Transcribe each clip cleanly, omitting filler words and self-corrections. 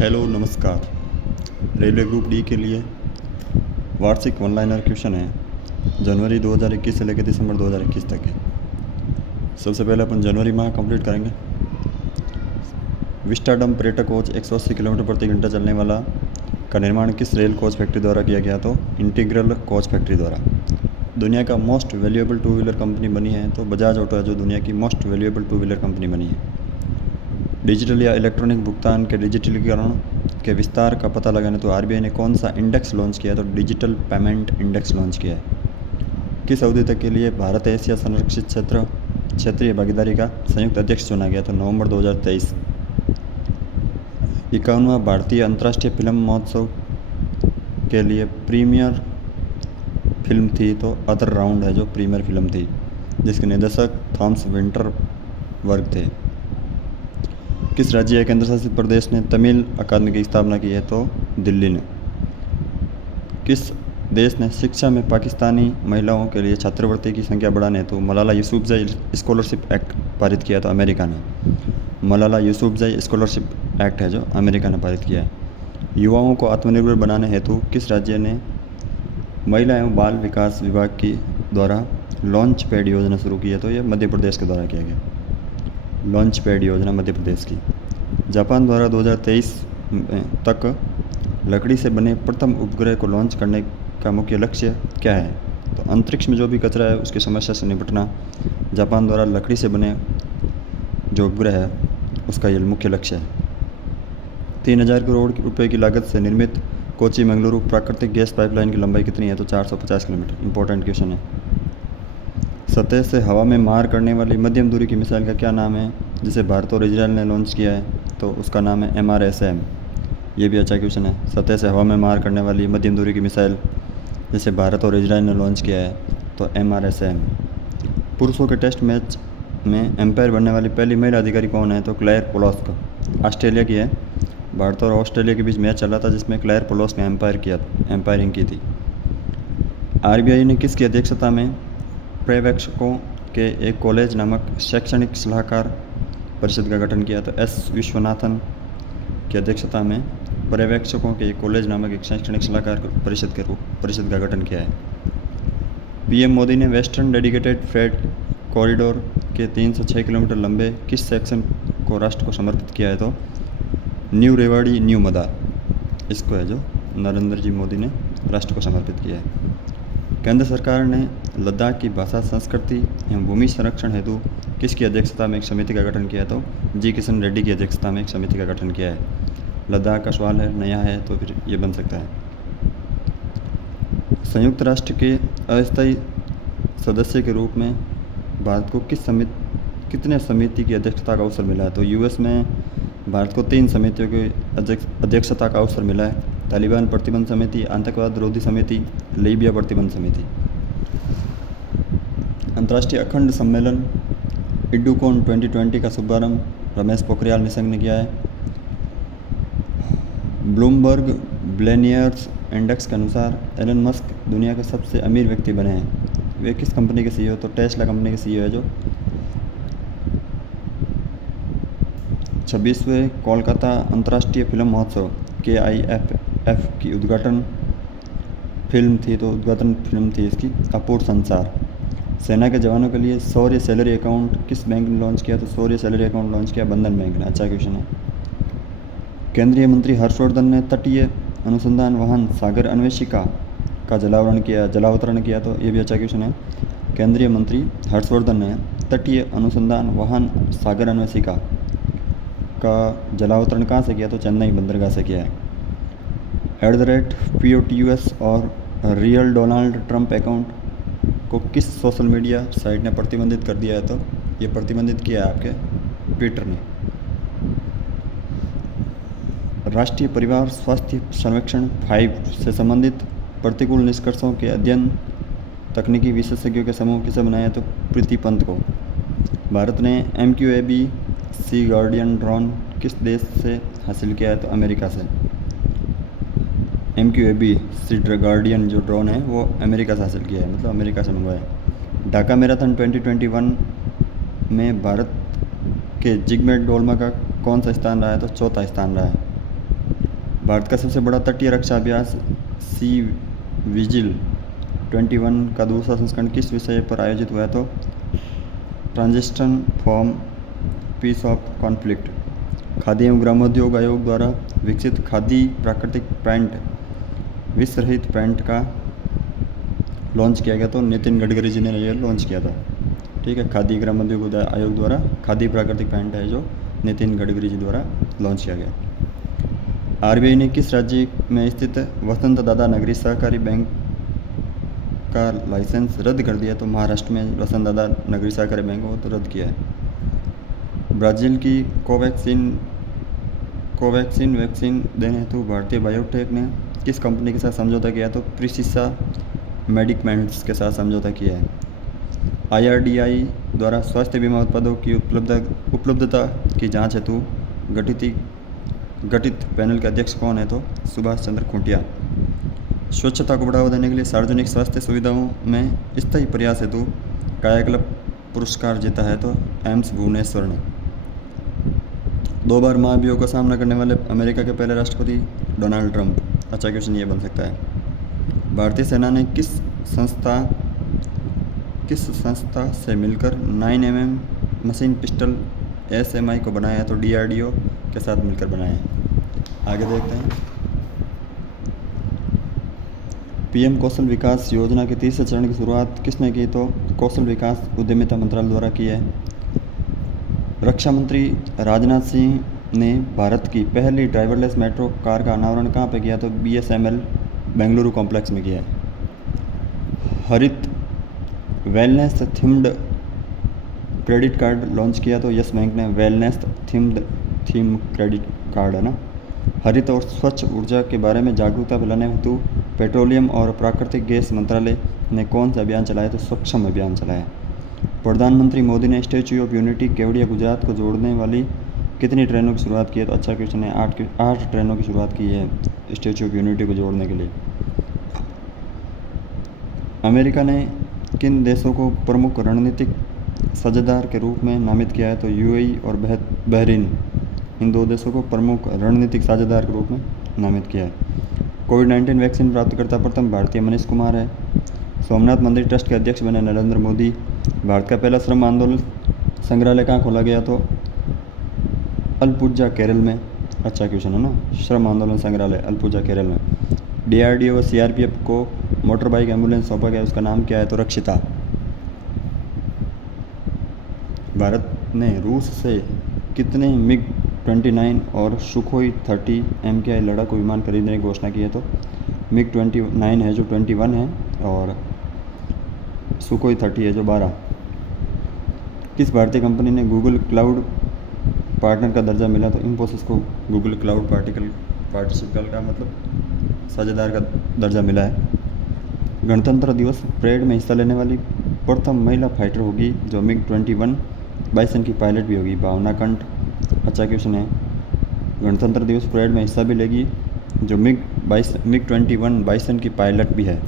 Hello नमस्कार। Railway group D के लिए वार्षिक वन लाइनर क्वेश्चन है जनवरी 2021 से लेकर दिसंबर 2021 तक है। सबसे पहले अपन जनवरी माह कंप्लीट करेंगे। विस्टाडम पर्यटक कोच 180 किलोमीटर प्रति घंटा चलने वाला का निर्माण किस रेल कोच फैक्ट्री द्वारा किया गया? तो इंटीग्रल कोच फैक्ट्री द्वारा। दुनिया का most valuable two wheeler company बनी है तो बजाज ऑटो है जो दुनिया की most valuable two wheeler company बनी है। डिजिटल या इलेक्ट्रॉनिक भुगतान के डिजिटलीकरण के विस्तार का पता लगाने तो आरबीआई ने कौन सा इंडेक्स लॉन्च किया? तो डिजिटल पेमेंट इंडेक्स लॉन्च किया है। किस अवधि तक के लिए भारत एशिया संरक्षित क्षेत्रीय भागीदारी का संयुक्त अध्यक्ष चुना गया? तो नवंबर 2023। 51वां भारतीय अंतर्राष्ट्रीय फिल्म महोत्सव के लिए प्रीमियर फिल्म थी तो अदर राउंड है जो प्रीमियर फिल्म थी, जिसके निर्देशक थॉमस विंटरबर्ग थे। किस राज्य या केंद्र शासित प्रदेश ने तमिल अकादमी की स्थापना की है? तो दिल्ली ने। किस देश ने शिक्षा में पाकिस्तानी महिलाओं के लिए छात्रवृत्ति की संख्या बढ़ाने हेतु मलाला यूसुफजई स्कॉलरशिप एक्ट पारित किया? तो अमेरिका ने। मलाला यूसुफजई स्कॉलरशिप एक्ट है जो अमेरिका ने पारित किया है। युवाओं को आत्मनिर्भर बनाने हेतु किस राज्य ने महिला एवं बाल विकास विभाग की द्वारा लॉन्च पैड योजना शुरू की है? तो यह मध्य प्रदेश के द्वारा किया गया। लॉन्च पैड योजना मध्य प्रदेश की। जापान द्वारा 2023 तक लकड़ी से बने प्रथम उपग्रह को लॉन्च करने का मुख्य लक्ष्य क्या है? तो अंतरिक्ष में जो भी कचरा है उसकी समस्या से निपटना जापान द्वारा लकड़ी से बने जो उपग्रह है उसका ये मुख्य लक्ष्य है। 3000 करोड़ रुपए की लागत से निर्मित कोची मंगलुरु प्राकृतिक गैस पाइपलाइन की लंबाई कितनी है? तो 450 किलोमीटर। इंपॉर्टेंट क्वेश्चन है। सतह से हवा में मार करने वाली मध्यम दूरी की मिसाइल का क्या नाम है जिसे भारत और इजराइल ने लॉन्च किया है? तो उसका नाम है MRSAM। ये भी अच्छा क्वेश्चन है। सतह से हवा में मार करने वाली मध्यम दूरी की मिसाइल जिसे भारत और इजराइल ने लॉन्च किया है तो MRSAM। पुरुषों के टेस्ट मैच में एम्पायर बनने वाली पहली महिला अधिकारी कौन है? तो क्लेयर पोलास्क। ऑस्ट्रेलिया की है। भारत और ऑस्ट्रेलिया के बीच मैच चला था जिसमें क्लेयर पोलास्क ने एम्पायरिंग की थी। आरबीआई ने किसकी अध्यक्षता में पर्यवेक्षकों के एक कॉलेज नामक शैक्षणिक सलाहकार परिषद का गठन किया? तो S विश्वनाथन की अध्यक्षता में पर्यवेक्षकों के एक कॉलेज नामक एक शैक्षणिक सलाहकार परिषद का गठन किया है। पीएम मोदी ने वेस्टर्न डेडिकेटेड फ्रेट कॉरिडोर के 306 किलोमीटर लंबे किस सेक्शन को राष्ट्र को समर्पित किया है? तो न्यू रेवाड़ी न्यू मदार इसको है जो नरेंद्र जी मोदी ने राष्ट्र को समर्पित किया है। केंद्र सरकार ने लद्दाख की भाषा संस्कृति एवं भूमि संरक्षण हेतु किसकी अध्यक्षता में एक समिति का गठन किया? तो जी किशन रेड्डी की अध्यक्षता में एक समिति का गठन किया है। लद्दाख का सवाल है, नया है तो फिर ये बन सकता है। संयुक्त राष्ट्र के अस्थायी सदस्य के रूप में भारत को कितने समिति की अध्यक्षता का अवसर मिला है? तो यूएस में भारत को 3 समितियों की अध्यक्षता का अवसर मिला है। तालिबान प्रतिबंध समिति, आतंकवाद विरोधी समिति, लीबिया प्रतिबंध समिति। अंतर्राष्ट्रीय अखंड सम्मेलन इडुकॉन 2020 का शुभारंभ रमेश पोखरियाल निशंक ने किया है। ब्लूमबर्ग बिलियनियर्स इंडेक्स के अनुसार एलन मस्क दुनिया के सबसे अमीर व्यक्ति बने हैं। वे किस कंपनी के CEO? तो टेस्ला कंपनी के CEO है जो 26वें कोलकाता अंतर्राष्ट्रीय फिल्म महोत्सव KIFF की उद्घाटन फिल्म थी तो उद्घाटन फिल्म थी इसकी अपूर्व संसार। सेना के जवानों के लिए शौर्य सैलरी अकाउंट किस बैंक ने लॉन्च किया? तो शौर्य सैलरी अकाउंट लॉन्च किया बंधन बैंक ने। अच्छा क्वेश्चन है। केंद्रीय मंत्री हर्षवर्धन ने तटीय अनुसंधान वाहन सागर अन्वेषिका का जलावतरण किया तो ये भी अच्छा क्वेश्चन है। केंद्रीय मंत्री हर्षवर्धन ने तटीय अनुसंधान वाहन सागर अन्वेषिका का जलावतरण कहाँ से किया? तो चेन्नई बंदरगाह से किया है। @POTUS और रियल डोनाल्ड ट्रंप अकाउंट को किस सोशल मीडिया साइट ने प्रतिबंधित कर दिया है? तो ये प्रतिबंधित किया है आपके ट्विटर ने। राष्ट्रीय परिवार स्वास्थ्य सर्वेक्षण 5 से संबंधित प्रतिकूल निष्कर्षों के अध्ययन तकनीकी विशेषज्ञों के समूह किसे बनाया? तो प्रीति पंत को। भारत ने MQAB सी गार्डियन ड्रोन किस देश से हासिल किया है? तो अमेरिका से। MQAB सी गार्डियन जो ड्रोन है वो अमेरिका से हासिल किया है, मतलब अमेरिका से मंगवाया। ढाका मैराथन 2021 में भारत के जिगमेट डोलमा का कौन सा स्थान रहा है? तो चौथा स्थान रहा है। भारत का सबसे बड़ा तटीय रक्षा अभ्यास सी विजिल 21 का दूसरा संस्करण किस विषय पर आयोजित हुआ है? तो transition from peace of conflict. Khadi evam Gramodyog आयोग द्वारा विकसित खादी प्राकृतिक पैंट विष रहित पैंट का लॉन्च किया गया, तो नितिन गडकरी जी ने यह लॉन्च किया था। ठीक है, खादी ग्रामोद्योग आयोग द्वारा खादी प्राकृतिक पैंट है जो नितिन गडकरी जी द्वारा लॉन्च किया गया। आरबीआई ने किस राज्य में स्थित वसंत दादा नगरी सहकारी बैंक का लाइसेंस रद्द कर दिया? तो महाराष्ट्र में वसंत दादा नगरी सहकारी बैंक को तो रद्द किया है। ब्राज़ील की कोवैक्सीन वैक्सीन देने हेतु भारतीय बायोटेक ने किस कंपनी के साथ समझौता किया? तो प्रिसिसा मेडिकमेंट्स के साथ समझौता किया है। IRDAI द्वारा स्वास्थ्य बीमा उत्पादों की उपलब्धता की जांच हेतु गठित पैनल के अध्यक्ष कौन है? तो सुभाष चंद्र खुंटिया। स्वच्छता को बढ़ावा देने के लिए सार्वजनिक स्वास्थ्य सुविधाओं में स्थायी प्रयास हेतु कायाकल्प पुरस्कार जीता है, तो एम्स भुवनेश्वर ने। 2 बार महाभियोग का सामना करने वाले अमेरिका के पहले राष्ट्रपति डोनाल्ड ट्रंप। अच्छा क्वेश्चन ये बन सकता है। भारतीय सेना ने किस संस्था से मिलकर 9mm मशीन पिस्टल SMI को बनाया है? तो DRDO के साथ मिलकर बनाया है। आगे देखते हैं। PM कौशल विकास योजना के तीसरे चरण की शुरुआत किसने की? तो कौशल विकास उद्यमिता मंत्रालय द्वारा की है। रक्षा मंत्री राजनाथ सिंह ने भारत की पहली ड्राइवरलेस मेट्रो कार का अनावरण कहाँ पे किया? तो BSML बेंगलुरु कॉम्प्लेक्स में किया है। हरित wellness themed credit card launch किया, तो यस बैंक ने वेलनेस थीम क्रेडिट कार्ड है ना। हरित और स्वच्छ ऊर्जा के बारे में जागरूकता फैलाने हेतु पेट्रोलियम और प्राकृतिक गैस मंत्रालय ने कौन सा अभियान चलाया? तो सक्षम अभियान चलाया। प्रधानमंत्री मोदी ने statue of unity Kevadia Gujarat को जोड़ने वाली कितनी ट्रेनों की शुरुआत की है? तो अच्छा क्वेश्चन है। 8 ट्रेनों की शुरुआत की है स्टैच्यू ऑफ यूनिटी को जोड़ने के लिए। अमेरिका ने किन देशों को प्रमुख रणनीतिक साझेदार के रूप में नामित किया है? तो UAE और बहरीन, इन 2 देशों को प्रमुख रणनीतिक साझेदार के रूप में नामित किया है। कोविड-19 वैक्सीन प्राप्तकर्ता प्रथम भारतीय मनीष कुमार है। सोमनाथ मंदिर ट्रस्ट के अध्यक्ष बने नरेंद्र मोदी। भारत का पहला श्रम आंदोलन संग्रहालय कहाँ खोला गया? तो अल्पुजा केरल में। अच्छा क्वेश्चन है ना, श्रम आंदोलन संग्रहालय अल्पुजा केरल में। DRDO व CRPF को मोटर बाइक एम्बुलेंस सौंपा गया, उसका नाम क्या है? तो रक्षिता। भारत ने रूस से कितने MiG-29 और सुखोई 30 MKI लड़ाकू विमान खरीदने की घोषणा की है? तो MiG-29 है जो 21 है और सुखोई 30 है जो 12। किस भारतीय कंपनी ने गूगल क्लाउड पार्टनर का दर्जा मिला? तो इन्फोसिस को गूगल क्लाउड पार्टिसिपल का मतलब साझेदार का दर्जा मिला है। गणतंत्र दिवस परेड में हिस्सा लेने वाली प्रथम महिला फाइटर होगी जो MiG-21 बाइसन की पायलट भी होगी, भावना कंठ। अच्छा क्वेश्चन है। गणतंत्र दिवस परेड में हिस्सा भी लेगी जो MiG-21 बाइसन की पायलट भी है।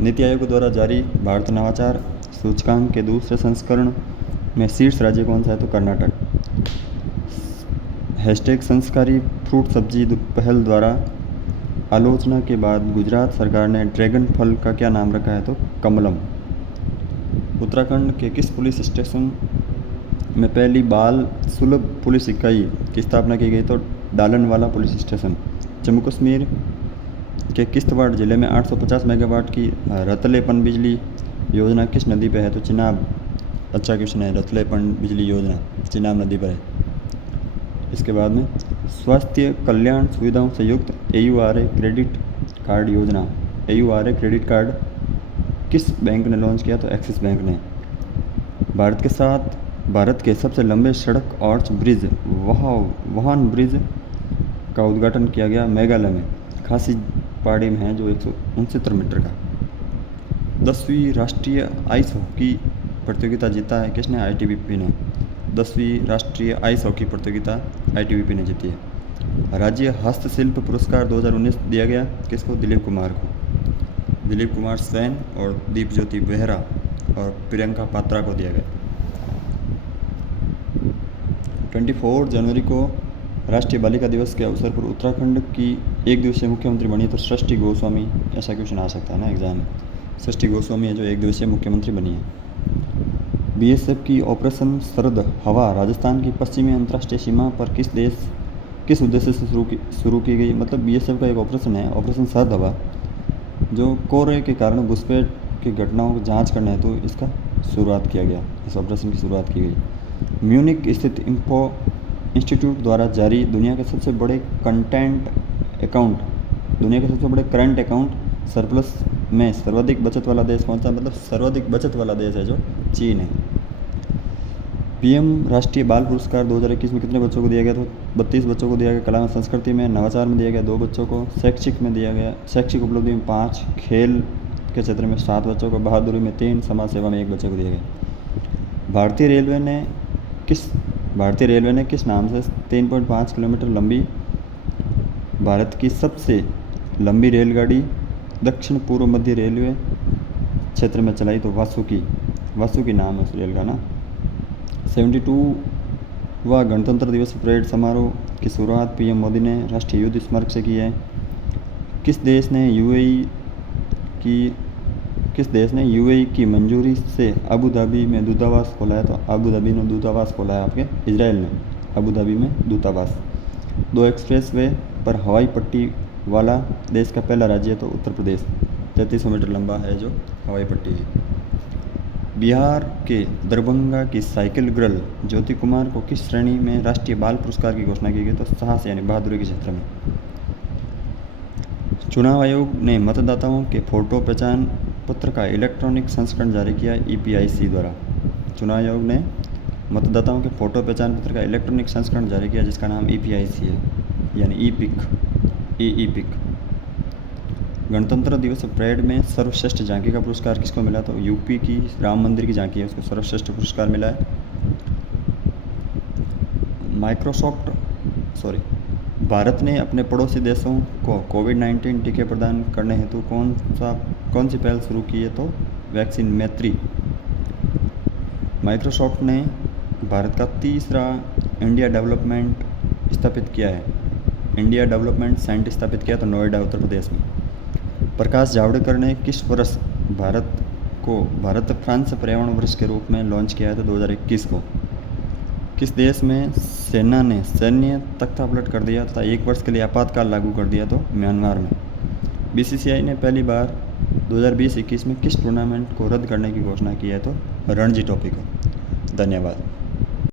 नीति आयोग द्वारा जारी भारत नवाचार सूचकांक के दूसरे संस्करण में शीर्ष राज्य कौन सा है? तो कर्नाटक। #संस्कारी फ्रूट सब्जी पहल द्वारा आलोचना के बाद गुजरात सरकार ने ड्रैगन फल का क्या नाम रखा है? तो कमलम। उत्तराखंड के किस पुलिस स्टेशन में पहली बाल सुलभ पुलिस इकाई की स्थापना की गई? तो डालनवाला पुलिस स्टेशन। जम्मू कश्मीर के किश्तवाड़ जिले में 850 मेगावाट की रतलेपन बिजली योजना किस नदी पर है? तो चिनाब। अच्छा क्वेश्चन है। रतलेपन बिजली योजना चिनाब नदी पर है। इसके बाद में स्वास्थ्य कल्याण सुविधाओं से युक्त AURA क्रेडिट कार्ड योजना, AURA क्रेडिट कार्ड किस बैंक ने लॉन्च किया? तो एक्सिस बैंक ने। भारत के सबसे लंबे सड़क आर्च ब्रिज वहान ब्रिज का उद्घाटन किया गया मेघालय में खासी पहाड़ी में है जो 169 मीटर का। 10वीं राष्ट्रीय आइस हॉकी प्रतियोगिता जीता है किसने? ITBP ने। 10वीं राष्ट्रीय आइस हॉकी प्रतियोगिता ITBP ने जीती है। राज्य हस्तशिल्प पुरस्कार 2019 दिया गया किसको? दिलीप कुमार को। दिलीप कुमार स्वैन और दीप ज्योति बेहरा और प्रियंका पात्रा को दिया गया। 24 जनवरी को राष्ट्रीय बालिका दिवस के अवसर पर उत्तराखंड की एक दिवसीय मुख्यमंत्री बनी है तो सृष्टि गोस्वामी, ऐसा क्वेश्चन आ सकता है ना एग्जाम में। सृष्टि गोस्वामी है जो एक दिवसीय मुख्यमंत्री बनी है। बीएसएफ की ऑपरेशन शरद हवा राजस्थान की पश्चिमी अंतर्राष्ट्रीय सीमा पर किस उद्देश्य से शुरू की गई। मतलब बीएसएफ का एक ऑपरेशन है, ऑपरेशन शरद हवा, जो कोहरे के कारण घुसपैठ की घटनाओं की जांच करने हेतु इसका शुरुआत किया गया, इस ऑपरेशन की शुरुआत की गई। म्यूनिक स्थित इंफो इंस्टीट्यूट द्वारा जारी दुनिया के सबसे बड़े करंट अकाउंट सरप्लस में सर्वाधिक बचत वाला देश कौन सा। मतलब सर्वाधिक बचत वाला देश है जो चीन है। पीएम राष्ट्रीय बाल पुरस्कार 2021 में कितने बच्चों को दिया गया। तो 32 बच्चों को दिया गया। कला में संस्कृति में नवाचार में दिया गया 2 बच्चों को। शैक्षिक में दिया गया, शैक्षिक उपलब्धि में 5, खेल के क्षेत्र में 7 बच्चों को, बहादुरी में 3, समाज सेवा में 1 बच्चे को दिया गया। भारतीय रेलवे ने किस नाम से 3.5 किलोमीटर लंबी भारत की सबसे लंबी रेलगाड़ी दक्षिण पूर्व मध्य रेलवे क्षेत्र में चलाई। तो वासुकी नाम है उस रेल का ना। 72वां गणतंत्र दिवस परेड समारोह की शुरुआत पीएम मोदी ने राष्ट्रीय युद्ध स्मारक से की है। किस देश ने यूएई की मंजूरी से अबू धाबी में दूतावास खोला है। तो अबू धाबी में दूतावास खोला है आपके इजराइल में, अबू धाबी में दूतावास। 2 एक्सप्रेसवे पर हवाई पट्टी वाला देश का पहला राज्य है तो उत्तर प्रदेश। 3300 मीटर लंबा है जो हवाई पट्टी है। बिहार के दरभंगा की साइकिल गर्ल ज्योति कुमार को किस श्रेणी में राष्ट्रीय बाल पुरस्कार की घोषणा की गई। तो साहस यानी बहादुरी के क्षेत्र में। चुनाव आयोग ने मतदाताओं के फोटो पहचान पत्र का इलेक्ट्रॉनिक संस्करण जारी किया ईपीआईसी द्वारा। चुनाव आयोग ने मतदाताओं के फोटो पहचान पत्र का इलेक्ट्रॉनिक संस्करण जारी किया जिसका नाम ईपीआईसी है, यानी ई-पिक। गणतंत्र दिवस परेड में सर्वश्रेष्ठ झांकी का पुरस्कार किसको मिला। तो यूपी की राम मंदिर की झांकी है, उसको सर्वश्रेष्ठ पुरस्कार मिला है। भारत ने अपने पड़ोसी देशों को कोविड-19 टीके प्रदान करने हेतु कौन सी पहल शुरू की है। तो वैक्सीन मैत्री। माइक्रोसॉफ्ट ने भारत का तीसरा इंडिया डेवलपमेंट साइंटिस्ट स्थापित किया तो नोएडा उत्तर प्रदेश में। प्रकाश जावड़ेकर ने किस वर्ष भारत फ्रांस पर्यावरण वर्ष के रूप में लॉन्च किया है। तो 2021 को। किस देश में सेना ने सैन्य तख्तापलट कर दिया तथा 1 वर्ष के लिए आपातकाल लागू कर दिया। तो म्यांमार में। बीसीसीआई ने पहली बार 2020-21 में किस टूर्नामेंट को रद्द करने की घोषणा की है। तो रणजी ट्रॉफी को। धन्यवाद।